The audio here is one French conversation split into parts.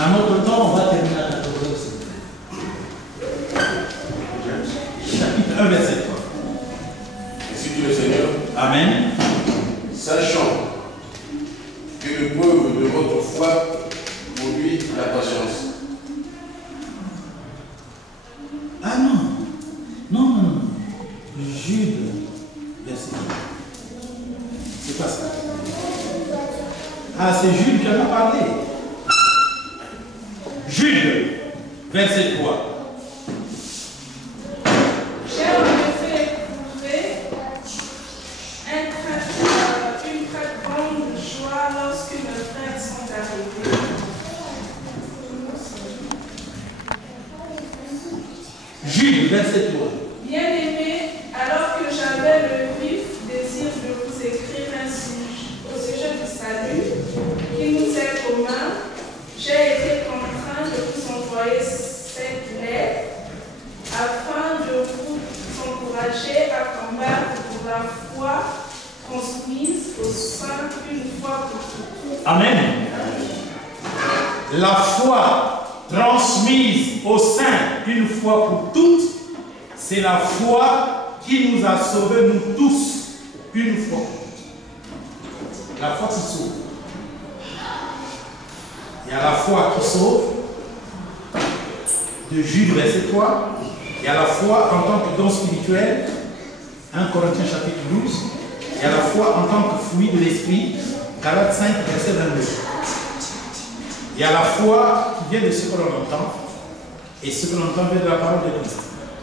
Dans notre temps, on va terminer à 14 heures, s'il vous plaît. Chapitre 1, verset 3. Ainsi dit le Seigneur. Amen. Sachant que le preuve de votre foi produit la patience. Ah non. Non, non, non. Jude, verset 3. C'est pas ça. Ah, c'est Jude qui en a parlé. Jude, verset 3. J'ai en effet éprouvé une très grande joie lorsque mes frères sont arrivés. Jude, verset 3. Bien-aimés, alors que j'avais le vif désir de vous écrire au sujet du salut qui nous est commun, j'ai été contraint de vous envoyer cette lettre afin de vous encourager à combattre pour la foi transmise au sein une fois pour toutes. Amen. La foi transmise au sein une fois pour toutes, c'est la foi qui nous a sauvés, nous tous, une fois pour toutes. La foi qui sauve. Il y a la foi qui sauve, de Jude, verset 3. Il y a la foi en tant que don spirituel, 1 Corinthiens chapitre 12. Il y a la foi en tant que fruit de l'esprit, Galates 5, verset 22. Il y a la foi qui vient de ce que l'on entend, et ce que l'on entend vient de la parole de Christ.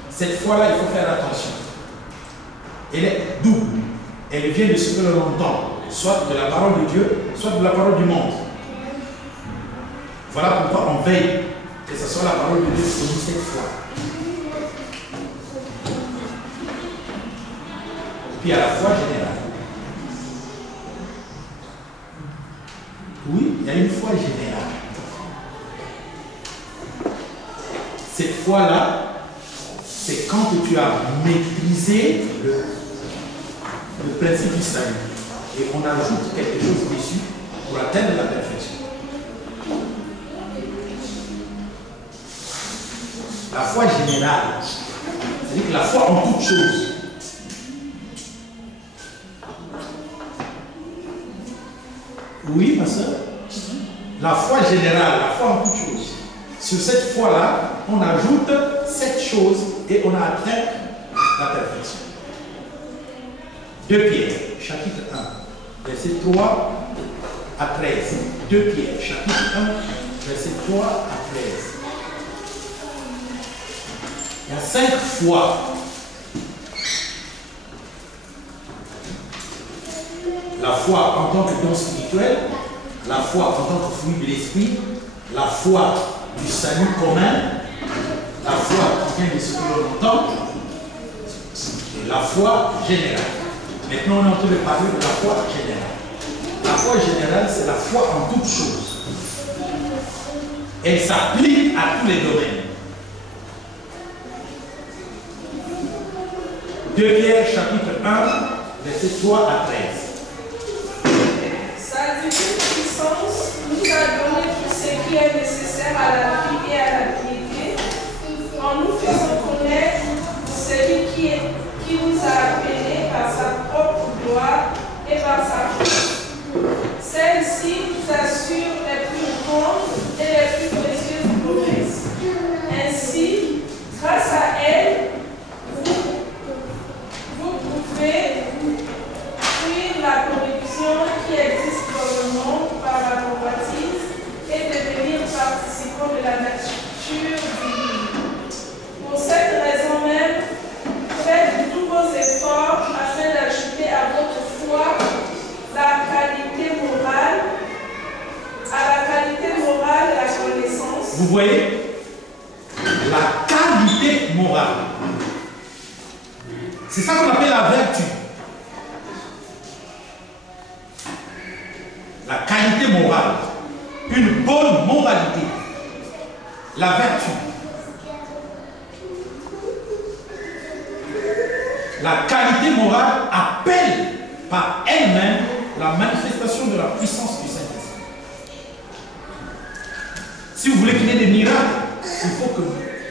Cette foi-là, il faut faire attention. Elle est double. Elle vient de ce que l'on entend, soit de la parole de Dieu, soit de la parole du monde. Voilà pourquoi on veille que ce soit la parole de Dieu qui produit cette foi. Et puis il y a la foi générale. Oui, il y a une foi générale. Cette foi-là, c'est quand tu as maîtrisé le principe du salut. Et on ajoute quelque chose dessus pour atteindre la perfection. La foi générale, c'est-à-dire que la foi en toutes choses. Oui, ma soeur. La foi générale, la foi en toutes choses. Sur cette foi-là, on ajoute 7 choses et on a atteint la perfection. 2 Pierre, chapitre 1, verset 3 à 13. 2 Pierre, chapitre 1, verset 3 à 13. Il y a 5 fois la foi en tant que don spirituel, la foi en tant que fruit de l'esprit, la foi du salut commun, la foi qui vient de ce que l'on entend, et la foi générale. Maintenant, on est en train de parler de la foi générale. La foi générale, c'est la foi en toutes choses. Elle s'applique à tous les domaines. 2 Pierre, chapitre 1, verset 3 à 13. Sa divine puissance nous a donné tout ce qui est nécessaire à la vie et à la piété, en nous faisant connaître celui qui nous a appelés par sa propre gloire et par sa force. Celle-ci nous assure les plus grandes et les plus précieuses promesses. Ainsi, grâce à elle, vous pouvez fuir la corruption qui existe dans le monde par la convoitise et devenir participant de la nature divine. Pour cette raison même, faites tous vos efforts afin d'ajouter à votre foi la qualité morale, la connaissance. Vous voyez, la qualité morale. C'est ça qu'on appelle la vertu. La qualité morale. Une bonne moralité. La vertu. La qualité morale appelle par elle-même la manifestation de la puissance du Saint-Esprit. Si Si vous voulez qu'il y ait des miracles, il faut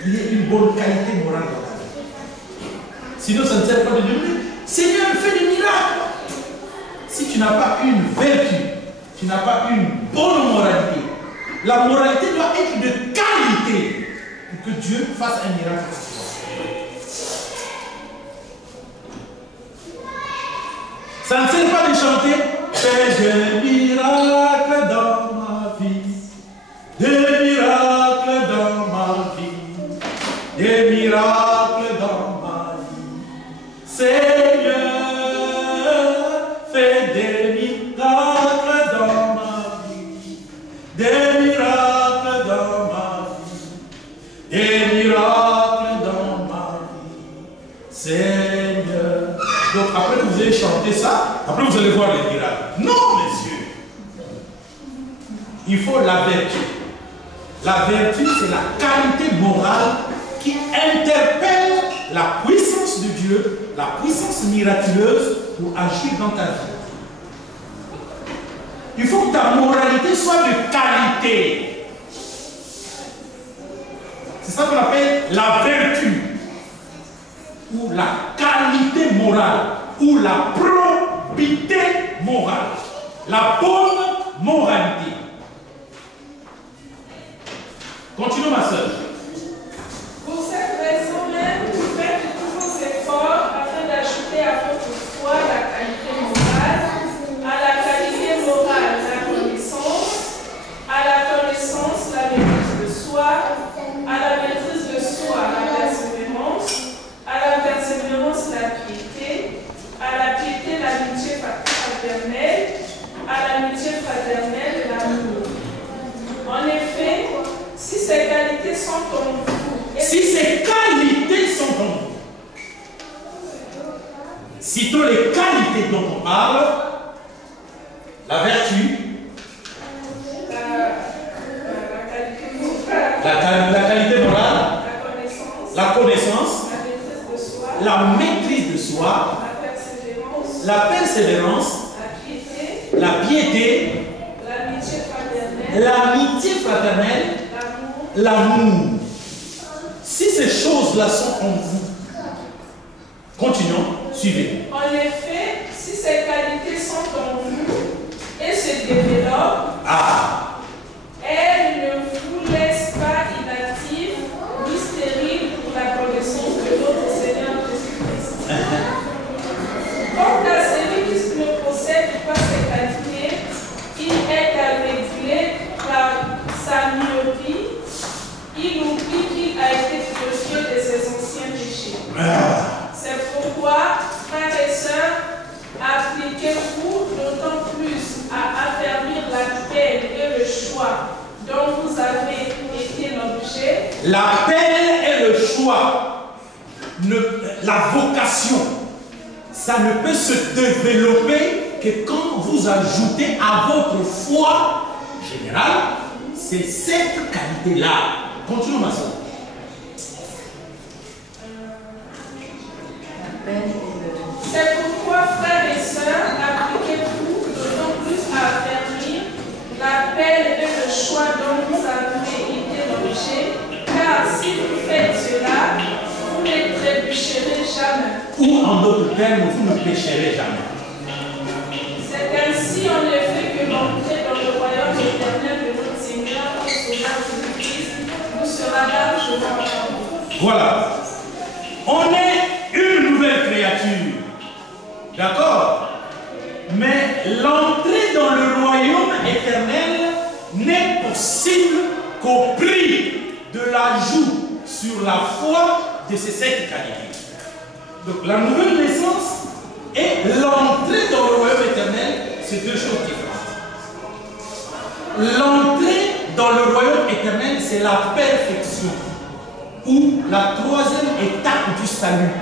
qu'il y ait une bonne qualité morale dans la vie. Sinon, ça ne sert pas de demander. Seigneur, fais des miracles. Si tu n'as pas une vertu, tu n'as pas une bonne moralité, la moralité doit être de qualité pour que Dieu fasse un miracle pour toi. Ça ne sert pas de chanter fais des miracles dans ma vie, des miracles dans ma vie, des miracles dans ma vie. Seigneur, fais des miracles dans ma vie, des miracles dans ma vie, des miracles dans ma vie. Seigneur. Donc après que vous avez chanté ça, après vous allez voir les miracles. Non, messieurs. Il faut la vertu. La vertu, c'est la qualité morale qui interpelle la puissance de Dieu, la puissance miraculeuse pour agir dans ta vie. Il faut que ta moralité soit de qualité. C'est ça qu'on appelle la vertu, ou la qualité morale, ou la probité morale, la bonne moralité. Continuons, ma soeur. Pour cette raison même, faites tous vos efforts afin d'ajouter à votre foi la qualité morale, à la qualité morale la connaissance, à la connaissance la maîtrise de soi, à la maîtrise de soi la persévérance, à la persévérance la piété, à la piété l'amitié fraternelle, à l'amitié fraternelle l'amour. En effet, si ces qualités sont en vous, si ces qualités sont en vous, citons les qualités dont on parle, la vertu, la qualité morale, la connaissance, la maîtrise de soi, la persévérance, la piété, l'amitié fraternelle, l'amour. Si ces choses-là sont en vous, continuons, suivez. En effet, si ces qualités sont en vous et se développent, elles ne vous laissent pas inactifs ni stériles pour la connaissance de notre Seigneur Jésus-Christ. Quant à celui qui ne possède pas ces qualités, il est aveuglé par sa myopie. Il oublie qu'il a été purifié de ses anciens péchés. C'est pourquoi, frères et sœurs, appliquez-vous d'autant plus à affermir l'appel et le choix dont vous avez été l'objet. L'appel et le choix, la vocation, ça ne peut se développer que quand vous ajoutez à votre foi générale, c'est cette qualité-là. Continuons, ma soeur. C'est pourquoi, frères et sœurs, appliquez-vous d'autant plus à affermir l'appel et le choix dont vous avez été l'objet, car si vous faites cela, vous ne trébucherez jamais. Ou en d'autres termes, vous ne pécherez jamais. C'est ainsi en effet que l'entrée dans le royaume éternel de notre Seigneur, notre Sauveur Jésus-Christ, nous sera largement accordée. Voilà. On est une nouvelle créature. D'accord? Mais l'entrée dans le royaume éternel n'est possible qu'au prix de l'ajout sur la foi de ces 7 qualités. Donc la nouvelle naissance et l'entrée dans le royaume éternel, c'est deux choses différentes. L'entrée dans le royaume éternel, c'est la perfection, ou la troisième étape du salut.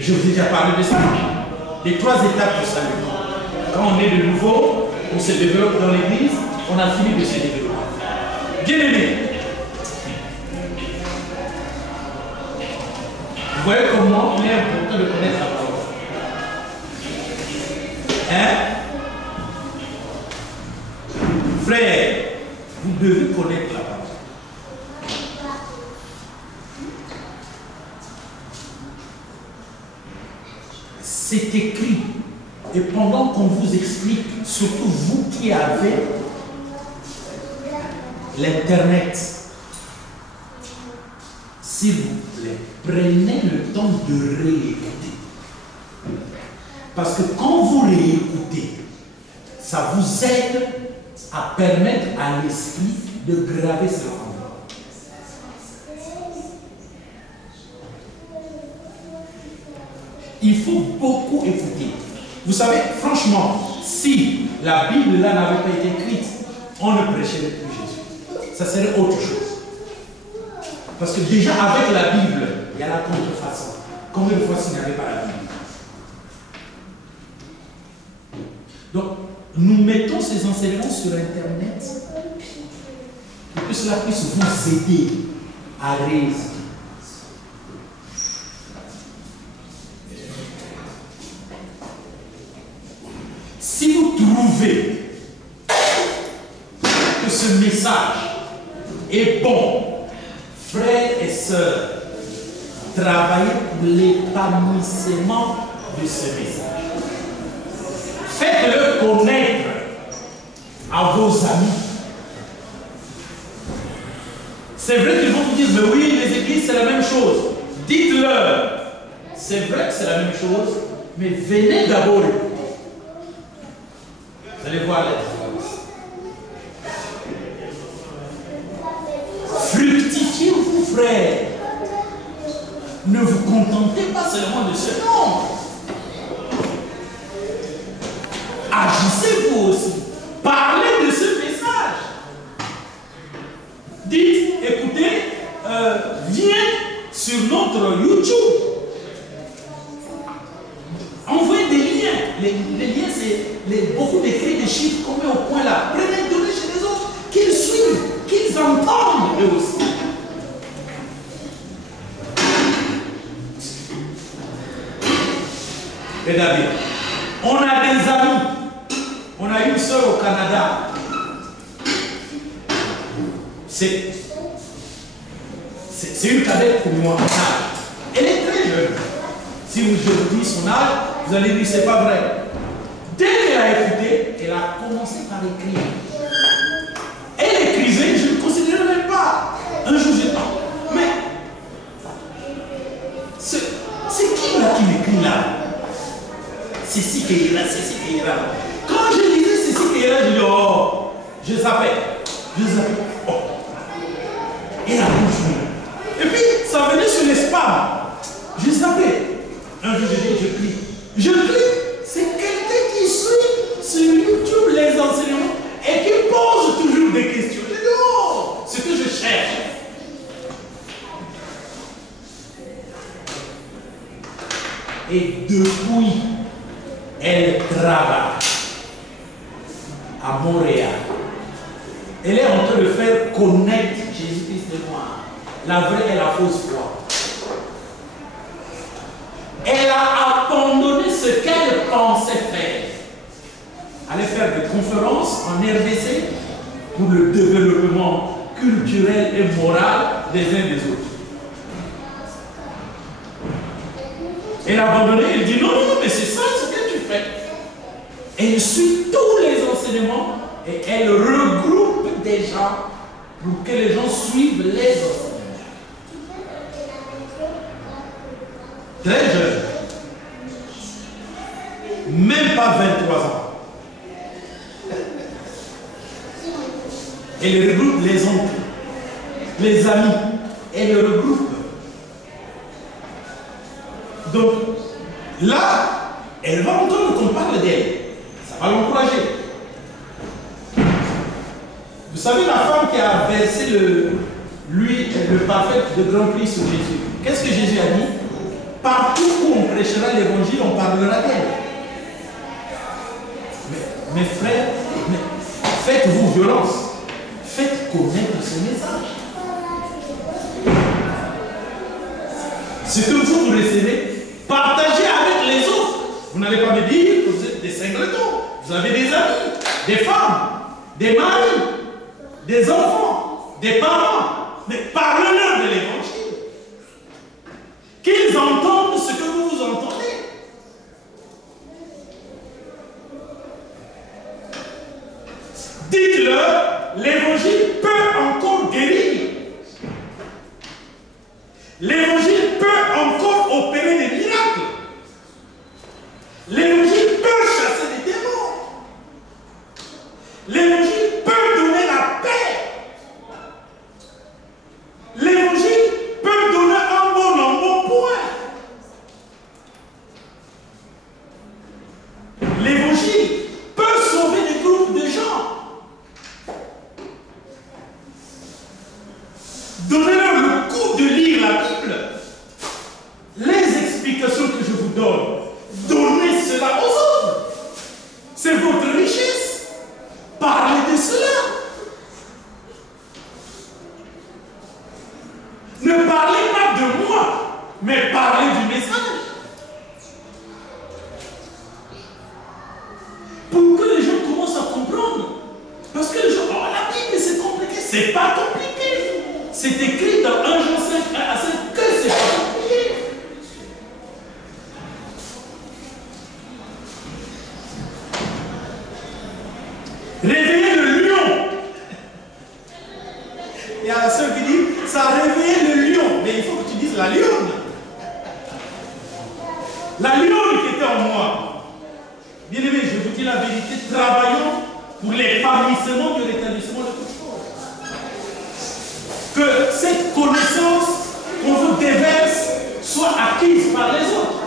Je vous ai déjà parlé de ça. Les 3 étapes du salut. Quand on est de nouveau, on se développe dans l'église, on a fini de se développer. Bien aimé. Vous voyez comment il est important de connaître la parole. Hein? Frère, vous devez connaître la parole. C'est écrit. Et pendant qu'on vous explique, surtout vous qui avez l'Internet, s'il vous plaît, prenez le temps de réécouter. Parce que quand vous réécoutez, ça vous aide à permettre à l'esprit de graver ce endroit. Il faut beaucoup écouter. Vous savez, franchement, si la Bible là n'avait pas été écrite, on ne prêcherait plus Jésus. Ça serait autre chose. Parce que déjà avec la Bible, il y a la contrefaçon. Combien de fois s'il n'y avait pas la Bible? Donc, nous mettons ces enseignements sur Internet pour que cela puisse vous aider à réussir. Si vous trouvez que ce message est bon, frères et sœurs, travaillez pour l'épanouissement de ce message. Faites-le connaître à vos amis. C'est vrai qu'ils vont vous dire, mais oui, les églises, c'est la même chose. Dites-leur, c'est vrai que c'est la même chose, mais venez d'abord. Vous allez voir la différence. Fructifiez-vous, frères. Ne vous contentez pas seulement de ce nom. Agissez-vous aussi. Parlez de ce message. Dites, écoutez, viens sur notre YouTube. Envoyez des liens. Les liens, c'est beaucoup d'écrits, des chiffres qu'on met au point là. Prenez, donnez chez les autres, qu'ils suivent, qu'ils entendent eux aussi. Regardez, on a des amis. On a une sœur au Canada. C'est une cadette pour moi. Elle est très jeune. Si je vous dis son âge, vous allez dire c'est pas vrai. Dès qu'elle a écouté, elle a commencé par écrire. Elle écrivait, je ne considérais même pas. Un jour, j'ai dit, mais c'est qui là qui m'écrit là? C'est si qui est là, c'est si qui est là. Quand je lisais c'est si qui est là, je dis, oh, je zappais. Oh. Et la bouche. Et puis, ça venait sur les spams. Je zappais. Un jour, je clique. C'est quelqu'un qui suit sur YouTube les enseignements et qui pose toujours des questions. Je dis, oh, ce que je cherche. Et depuis, elle travaille à Montréal. Elle est en train de faire connaître Jésus-Christ de moi. La vraie et la fausse foi. Elle a abandonné ce qu'elle pensait faire. Aller faire des conférences en RDC pour le développement culturel et moral des uns des autres. Elle a abandonné, elle dit non, mais c'est ça ce que tu fais. Elle suit tous les enseignements et elle regroupe des gens pour que les gens suivent les enseignements. Très jeune. Même pas 23 ans. Elle regroupe les oncles, les amis. Elle regroupe. Donc, là, elle va entendre qu'on parle d'elle. Ça va l'encourager. Vous savez, la femme qui a versé le parfait de Grand Prix sur Jésus. Qu'est-ce que Jésus a dit? Partout où on prêchera l'évangile, on parlera d'elle. Mais mes frères, faites-vous violence. Faites connaître ce message. Ce que vous recevez, partagez avec les autres. Vous n'allez pas me dire que vous êtes des singletons. Vous avez des amis, des femmes. des maris, des enfants, des parents, mais parlez-leur de l'évangile. Qu'ils entendent ce que vous entendez. Dites-leur, l'évangile peut encore guérir. L'évangile peut encore opérer des miracles. L'évangile peut chasser des démons. L'évangile peut donner la paix. L'évangile peut donner un bon point. L'évangile peut sauver des groupes de gens. Donnez-leur le coup de lire la Bible. Les explications que je vous donne, donnez cela aux autres. C'est votre richesse. Parlez de cela. Ne parlez pas de moi, mais parlez du message. Pour que les gens commencent à comprendre. Parce que les gens, oh, la Bible c'est compliqué. C'est pas compliqué. C'est écrit dans 1 Jean 5, 1 à 5 que c'est pas compliqué. Réveillez le lion. Il y a la sœur qui dit, ça a réveillé le lion. Mais il faut que tu dises la lionne. La lionne qui était en moi. Bien aimé, je vous dis la vérité, travaillons pour l'épanouissement de l'établissement de toute chose. Que cette connaissance qu'on vous déverse soit acquise par les autres.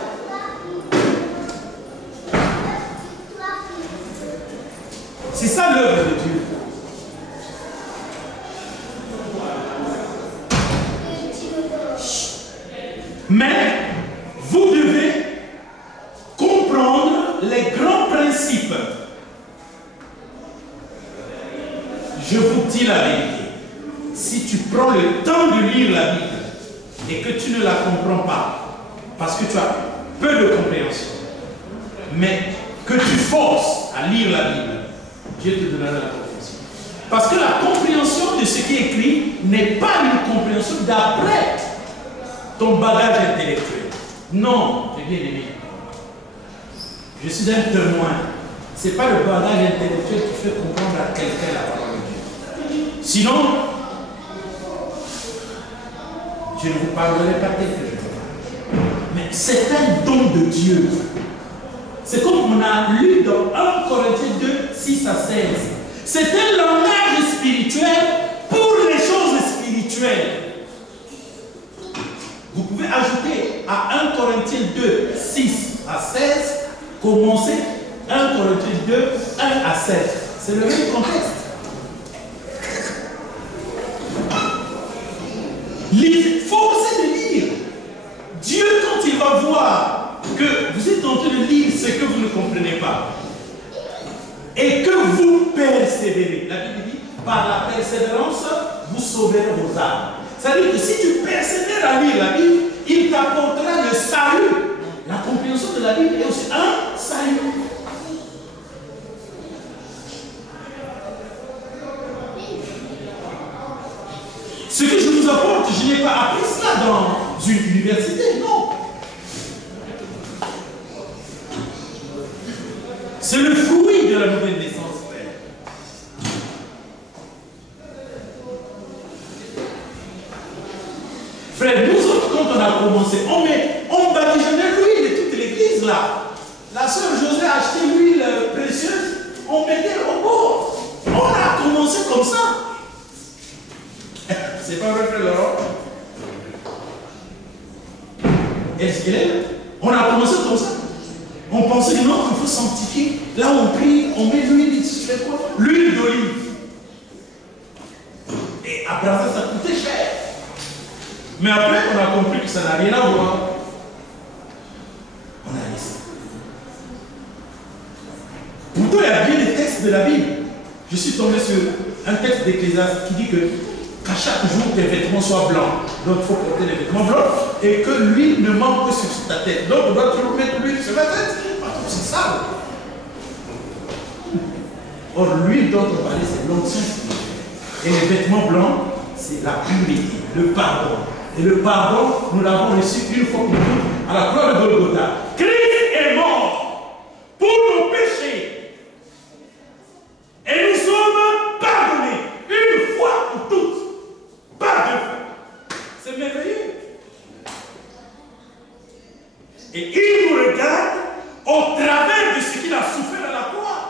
C'est ça l'œuvre de Dieu. Mais vous devez comprendre les grands principes. Je vous dis la vérité. Si tu prends le temps de lire la Bible et que tu ne la comprends pas, parce que tu as peu de compréhension, mais que tu forces à lire la Bible, Dieu te donnera la compréhension. Parce que la compréhension de ce qui est écrit n'est pas une compréhension d'après ton bagage intellectuel. Non, mes bien-aimés. Je suis un témoin. Ce n'est pas le bagage intellectuel qui fait comprendre à quelqu'un la parole de Dieu. Sinon, je ne vous parlerai pas tel que je parle. Mais c'est un don de Dieu. C'est comme on a lu dans 1 Corinthiens 2, 6 à 16. C'est un langage spirituel pour les choses spirituelles. Vous pouvez ajouter à 1 Corinthiens 2, 6 à 16, commencer 1 Corinthiens 2, 1 à 16. C'est le même contexte. Forcez de lire. Dieu, quand il va voir que vous êtes en train de lire ce que vous ne comprenez pas et que vous persévérez, la Bible dit, par la persévérance, vous sauverez vos âmes. C'est-à-dire que si tu persévères à lire la Bible, il t'apportera le salut. La compréhension de la Bible est aussi un salut. Ce que je vous apporte, je n'ai pas appris cela dans une université, non. C'est le fruit de la nouvelle naissance, frère. Frère, nous autres, quand on a commencé, on badigeonnait l'huile de toute l'église là. La sœur José a acheté l'huile précieuse, on mettait au bord. On a commencé comme ça. C'est pas vrai, frère Laurent? Est-ce qu'il est là? On a commencé comme ça. On pensait que non, il faut sanctifier. Là, on prie, on met l'huile, tu fais quoi? L'huile d'olive. Et après ça coûtait cher. Mais après, on a compris que ça n'a rien à voir. On a laissé. Pourtant, il y a bien des textes de la Bible. Je suis tombé sur un texte d'Ecclésiaste qui dit que qu'à chaque jour, tes vêtements soient blancs. Donc, il faut porter les vêtements blancs et que l'huile ne manque que sur ta tête. Donc, on doit toujours mettre l'huile sur la tête. C'est ça. Or, l'huile d'autre vallée, c'est l'onction spirituelle. Et les vêtements blancs, c'est la purité, le pardon. Et le pardon, nous l'avons reçu une fois pour toutes à la croix de Golgotha. Christ est mort pour nos péchés. Et nous sommes pardonnés une fois pour toutes. Pas deux fois. C'est merveilleux. Et il nous regarde au travers de ce qu'il a souffert à la croix.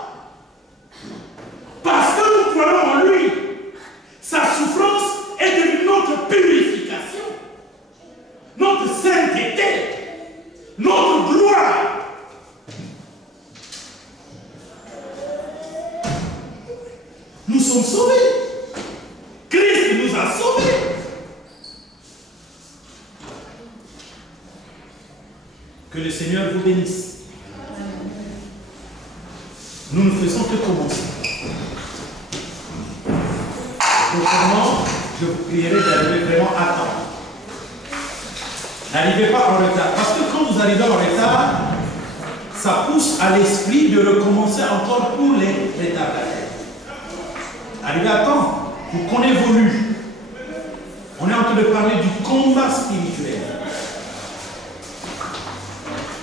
Parce que nous croyons en lui. Sa souffrance est de notre purification, notre sainteté, notre gloire. Nous sommes sauvés. Christ nous a sauvés. Que le Seigneur vous bénisse. Nous ne faisons que commencer. Autrement, je vous prierai d'arriver vraiment à temps. N'arrivez pas en retard. Parce que quand vous arrivez en retard, ça pousse à l'esprit de recommencer encore pour les retardataires. Arrivez à temps pour qu'on évolue. On est en train de parler du combat spirituel.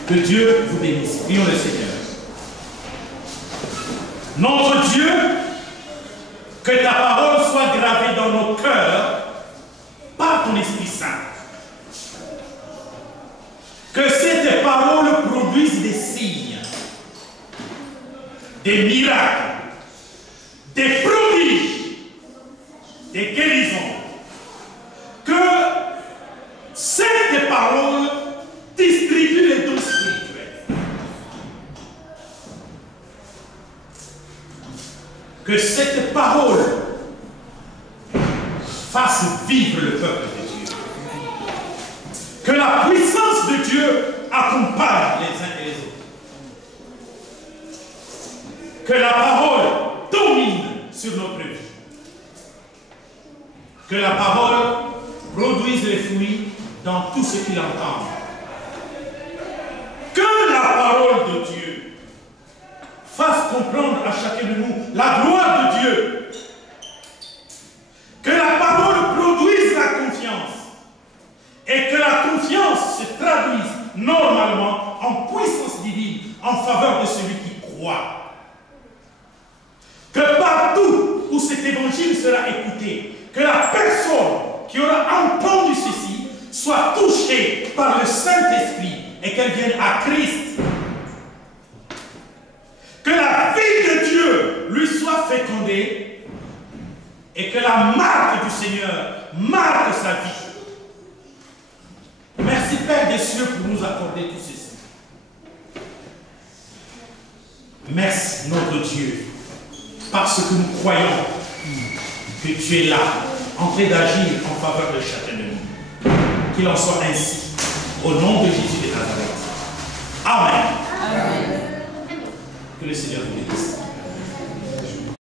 Que Dieu vous bénisse. Prions le Seigneur. Notre Dieu, que ta parole soit gravée dans nos cœurs par ton Esprit Saint. Que ces paroles produisent des signes, des miracles, des prodiges, des guérisons. Que ces paroles distribuent les dons spirituels. Que cette parole fasse vivre le peuple de Dieu. Que la puissance de Dieu accompagne les uns et les autres. Que la parole domine sur notre vie. Que la parole produise les fruits dans tout ce qu'il entend. Que la parole de Dieu fasse comprendre à chacun de nous la gloire de Dieu. Que la parole produise la confiance. Et que la confiance se traduise normalement en puissance divine en faveur de celui qui croit. Que partout où cet évangile sera écouté, que la personne qui aura entendu ceci soit touchée par le Saint-Esprit et qu'elle vienne à Christ. Que la vie de Dieu lui soit fécondée et que la marque du Seigneur marque sa vie. Merci Père des cieux pour nous accorder tout ceci. Merci notre Dieu, parce que nous croyons que tu es là, en train d'agir en faveur de chacun de nous. Qu'il en soit ainsi, au nom de Jésus de Nazareth. Amen. Amen. Que le Seigneur vous bénisse.